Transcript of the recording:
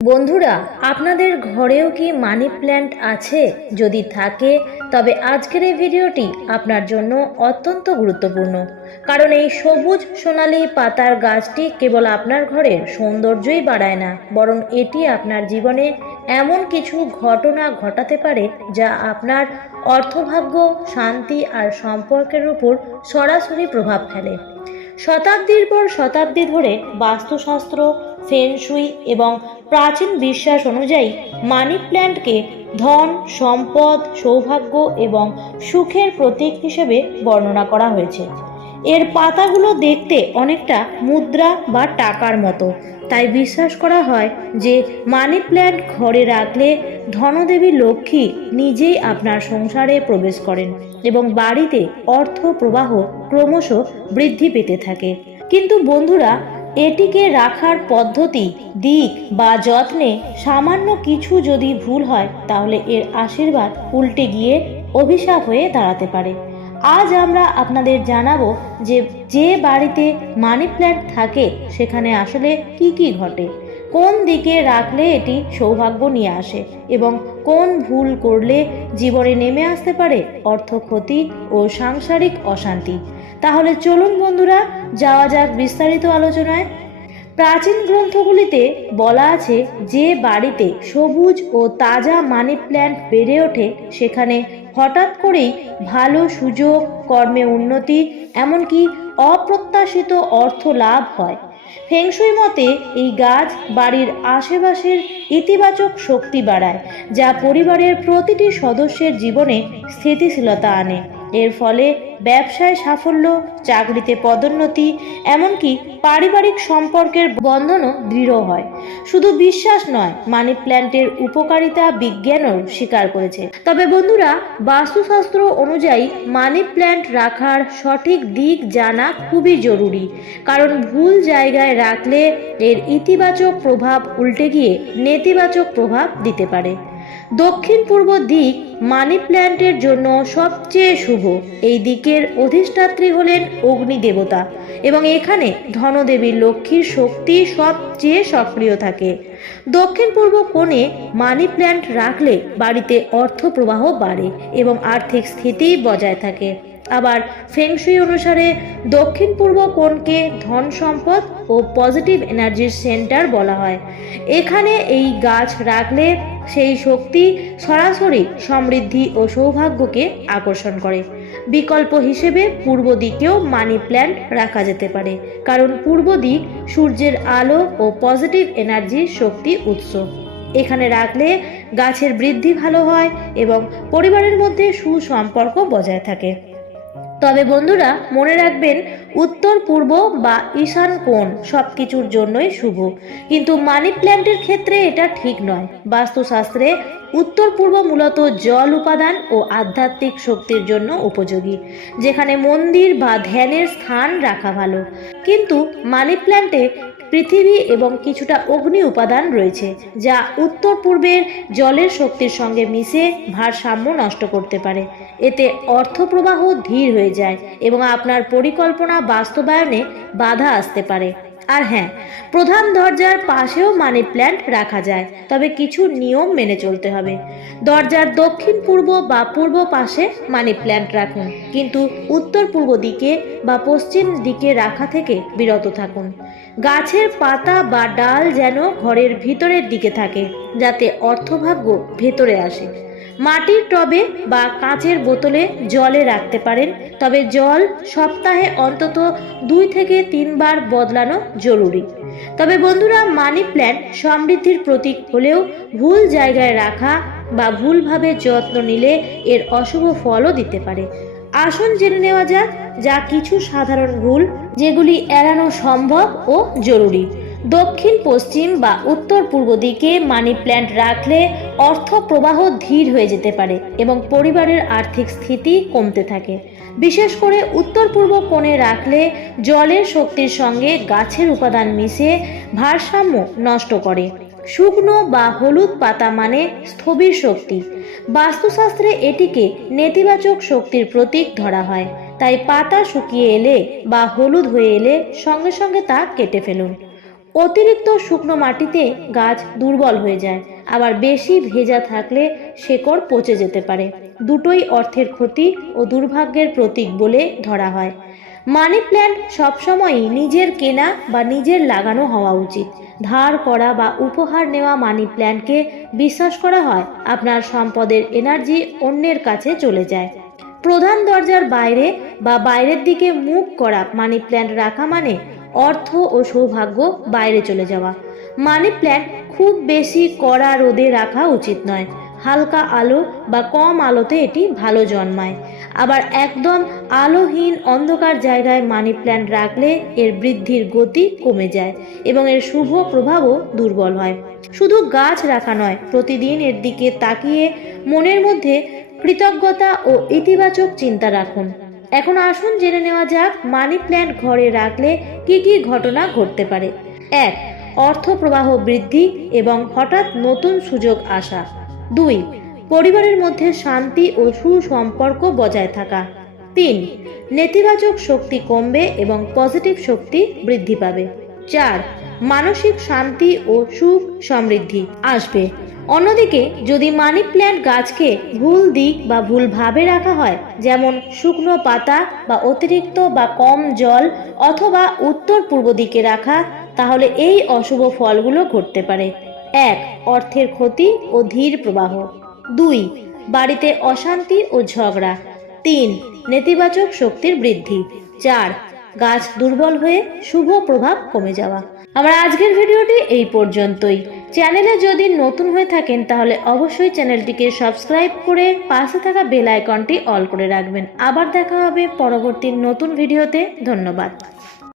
বন্ধুরা, আপনাদের ঘরেও কি মানি প্ল্যান্ট আছে? যদি থাকে তবে আজকের এই ভিডিওটি আপনার জন্য অত্যন্ত গুরুত্বপূর্ণ। কারণ এই সবুজ সোনালী পাতার গাছটি কেবল আপনার ঘরের সৌন্দর্যই বাড়ায় না, বরং এটি আপনার জীবনে এমন কিছু ঘটনা ঘটাতে পারে যা আপনার অর্থভাগ্য, শান্তি আর সম্পর্কের উপর সরাসরি প্রভাব ফেলে। শতাব্দীর পর শতাব্দী ধরে বাস্তুশাস্ত্র, ফেংশুই এবং প্রাচীন বিশ্বাস অনুযায়ী মানি প্ল্যান্টকে ধন, সম্পদ, সৌভাগ্য এবং সুখের প্রতীক হিসেবে বর্ণনা করা হয়েছে। এর পাতাগুলো দেখতে অনেকটা মুদ্রা বা টাকার মতো, তাই বিশ্বাস করা হয় যে মানি প্ল্যান্ট ঘরে রাখলে ধনদেবী লক্ষ্মী নিজেই আপনার সংসারে প্রবেশ করেন এবং বাড়িতে অর্থ প্রবাহ ক্রমশ বৃদ্ধি পেতে থাকে। কিন্তু বন্ধুরা, এটিকে রাখার পদ্ধতি, দিক বা যত্নে সামান্য কিছু যদি ভুল হয় তাহলে এর আশীর্বাদ উল্টে গিয়ে অভিশাপ হয়ে দাঁড়াতে পারে। আজ আমরা আপনাদের জানাবো যে বাড়িতে মানি প্ল্যান্ট থাকে সেখানে আসলে কি ঘটে, কোন দিকে রাখলে এটি সৌভাগ্য নিয়ে আসে এবং কোন ভুল করলে জীবনে নেমে আসতে পারে অর্থ ক্ষতি ও সাংসারিক অশান্তি। তাহলে চলুন বন্ধুরা, যাওয়া যাক বিস্তারিত আলোচনায়। প্রাচীন গ্রন্থগুলিতে বলা আছে যে বাড়িতে সবুজ ও তাজা মানি প্ল্যান্ট বেড়ে ওঠে সেখানে হঠাৎ করেই ভালো সুযোগ, কর্মে উন্নতি, এমনকি অপ্রত্যাশিত অর্থ লাভ হয়। ফেংশুই মতে এই গাছ বাড়ির আশেপাশের ইতিবাচক শক্তি বাড়ায়, যা পরিবারের প্রতিটি সদস্যের জীবনে স্থিতিশীলতা আনে। এর ফলে ব্যবসায় সাফল্য, চাকরিতে পদোন্নতি, এমনকি পারিবারিক সম্পর্কের বন্ধনও দৃঢ় হয়। শুধু বিশ্বাস নয়, মানি প্ল্যান্টের উপকারিতা বিজ্ঞানও স্বীকার করেছে। তবে বন্ধুরা, বাস্তুশাস্ত্র অনুযায়ী মানি প্ল্যান্ট রাখার সঠিক দিক জানা খুবই জরুরি, কারণ ভুল জায়গায় রাখলে এর ইতিবাচক প্রভাব উল্টে গিয়ে নেতিবাচক প্রভাব দিতে পারে। দক্ষিণ পূর্ব দিক মানি প্ল্যান্টের জন্য সবচেয়ে শুভ। এই দিকের অধিষ্ঠাত্রী হলেন অগ্নি দেবতা এবং এখানে ধনদেবী লক্ষ্মীর শক্তি সবচেয়ে সক্রিয় থাকে। দক্ষিণ পূর্ব কোণে মানি প্ল্যান্ট রাখলে বাড়িতে অর্থ প্রবাহ বাড়ে এবং আর্থিক স্থিতি বজায় থাকে। আবার ফেংশুই অনুসারে দক্ষিণ পূর্ব কোণকে ধন, সম্পদ ও পজিটিভ এনার্জির সেন্টার বলা হয়। এখানে এই গাছ রাখলে সেই শক্তি সরাসরি সমৃদ্ধি ও সৌভাগ্যকে আকর্ষণ করে। বিকল্প হিসেবে পূর্ব দিকেও মানি প্ল্যান্ট রাখা যেতে পারে, কারণ পূর্ব দিক সূর্যের আলো ও পজিটিভ এনার্জির শক্তি উৎস। এখানে রাখলে গাছের বৃদ্ধি ভালো হয় এবং পরিবারের মধ্যে সুসম্পর্ক বজায় থাকে। তবে বন্ধুরা, মনে রাখবেন, উত্তর পূর্ব বা ঈশান কোণ সবকিছুর জন্যই শুভ, কিন্তু মানি প্ল্যান্টের ক্ষেত্রে এটা ঠিক নয়। বাস্তুশাস্ত্রে উত্তর পূর্ব মূলত জল উপাদান ও আধ্যাত্মিক শক্তির জন্য উপযোগী, যেখানে মন্দির বা ধ্যানের স্থান রাখা ভালো। কিন্তু মানি প্ল্যান্টে পৃথিবী এবং কিছুটা অগ্নি উপাদান রয়েছে, যা উত্তর পূর্বের জলের শক্তির সঙ্গে মিশে ভারসাম্য নষ্ট করতে পারে। এতে অর্থ প্রবাহ ধীর হয়ে যায় এবং আপনার পরিকল্পনা বাস্তবায়নে বাধা আসতে পারে। আর হ্যাঁ, প্রধান দরজার পাশেও মানি প্ল্যান্ট রাখা যায়, তবে কিছু নিয়ম মেনে চলতে হবে। দরজার দক্ষিণ পূর্ব বা পূর্ব পাশে মানি প্ল্যান্ট রাখুন, কিন্তু উত্তর পূর্ব দিকে বা পশ্চিম দিকে রাখা থেকে বিরত থাকুন। গাছের পাতা বা ডাল যেন ঘরের ভিতরের দিকে থাকে, যাতে অর্থভাগ্য ভেতরে আসে। মাটির টবে বা কাঁচের বোতলে জলে রাখতে পারেন, তবে জল সপ্তাহে অন্তত 2 থেকে 3 বার বদলানো জরুরি। তবে বন্ধুরা, মানি প্ল্যান্ট সমৃদ্ধির প্রতীক হলেও ভুল জায়গায় রাখা বা ভুলভাবে যত্ন নিলে এর অশুভ ফলও দিতে পারে। আসুন জেনে নেওয়া যাক কিছু সাধারণ ভুল যেগুলি এড়ানো সম্ভব ও জরুরি। দক্ষিণ পশ্চিম বা উত্তর পূর্ব দিকে মানি প্ল্যান্ট রাখলে অর্থ প্রবাহ ধীর হয়ে যেতে পারে এবং পরিবারের আর্থিক স্থিতি কমতে থাকে। বিশেষ করে উত্তর পূর্ব কোণে রাখলে জলের শক্তির সঙ্গে গাছের উপাদান মিশে ভারসাম্য নষ্ট করে। শুকনো বা হলুদ পাতা মানে স্থবির শক্তি। বাস্তুশাস্ত্রে এটিকে নেতিবাচক শক্তির প্রতীক ধরা হয়, তাই পাতা শুকিয়ে এলে বা হলুদ হয়ে এলে সঙ্গে সঙ্গে তা কেটে ফেলুন। অতিরিক্ত শুকনো মাটিতে গাছ দুর্বল হয়ে যায়, আবার বেশি ভেজা থাকলে শেকড় পচে যেতে পারে। দুটোই অর্থের ক্ষতি ও দুর্ভাগ্যের প্রতীক বলে ধরা হয়। মানি প্ল্যান্ট সবসময়ই নিজের কেনা বা নিজের লাগানো হওয়া উচিত। ধার করা বা উপহার নেওয়া মানি প্ল্যান্টকে বিশ্বাস করা হয় আপনার সম্পদের এনার্জি অন্যের কাছে চলে যায়। প্রধান দরজার বাইরে বা বাইরের দিকে মুখ করা মানি প্ল্যান্ট রাখা মানে অর্থ ও সৌভাগ্য বাইরে চলে যাওয়া। মানি প্ল্যান্ট খুব বেশি কড়া রোদে রাখা উচিত নয়। হালকা আলো বা কম আলোতে এটি ভালো জন্মায়। আবার একদম আলোহীন অন্ধকার জায়গায় মানি প্ল্যান্ট রাখলে এর বৃদ্ধির গতি কমে যায় এবং এর শুভ প্রভাবও দুর্বল হয়। শুধু গাছ রাখা নয়, প্রতিদিন এর দিকে তাকিয়ে মনের মধ্যে কৃতজ্ঞতা ও ইতিবাচক চিন্তা রাখুন। এখন আসুন জেনে নেওয়া যাক মানি প্ল্যান্ট ঘরে রাখলে কি কি ঘটনা ঘটতে পারে। 1. অর্থ প্রবাহ বৃদ্ধি এবং হঠাৎ নতুন সুযোগ আসা। 2. পরিবারের মধ্যে শান্তি ও সুসম্পর্ক বজায় থাকা। 3. নেতিবাচক শক্তি কমবে এবং পজিটিভ শক্তি বৃদ্ধি পাবে। 4. মানসিক শান্তি ও সুখ সমৃদ্ধি আসবে। অন্যদিকে যদি মানি প্ল্যান্ট গাছকে ভুল দিক বা ভুলভাবে রাখা হয়, যেমন শুকনো পাতা বা অতিরিক্ত বা কম জল অথবা উত্তর পূর্ব দিকে রাখা, তাহলে এই অশুভ ফলগুলো ঘটতে পারে। 1. অর্থের ক্ষতি ও ধীর প্রবাহ। 2. বাড়িতে অশান্তি ও ঝগড়া। 3. নেতিবাচক শক্তির বৃদ্ধি। 4. গাছ দুর্বল হয়ে শুভ প্রভাব কমে যাওয়া। আমার আজকের ভিডিওটি এই পর্যন্তই। চ্যানেলে যদি নতুন হয়ে থাকেন তাহলে অবশ্যই চ্যানেলটিকে সাবস্ক্রাইব করে পাশে থাকা বেল আইকনটি অল করে রাখবেন। আবার দেখা হবে পরবর্তী নতুন ভিডিওতে। ধন্যবাদ।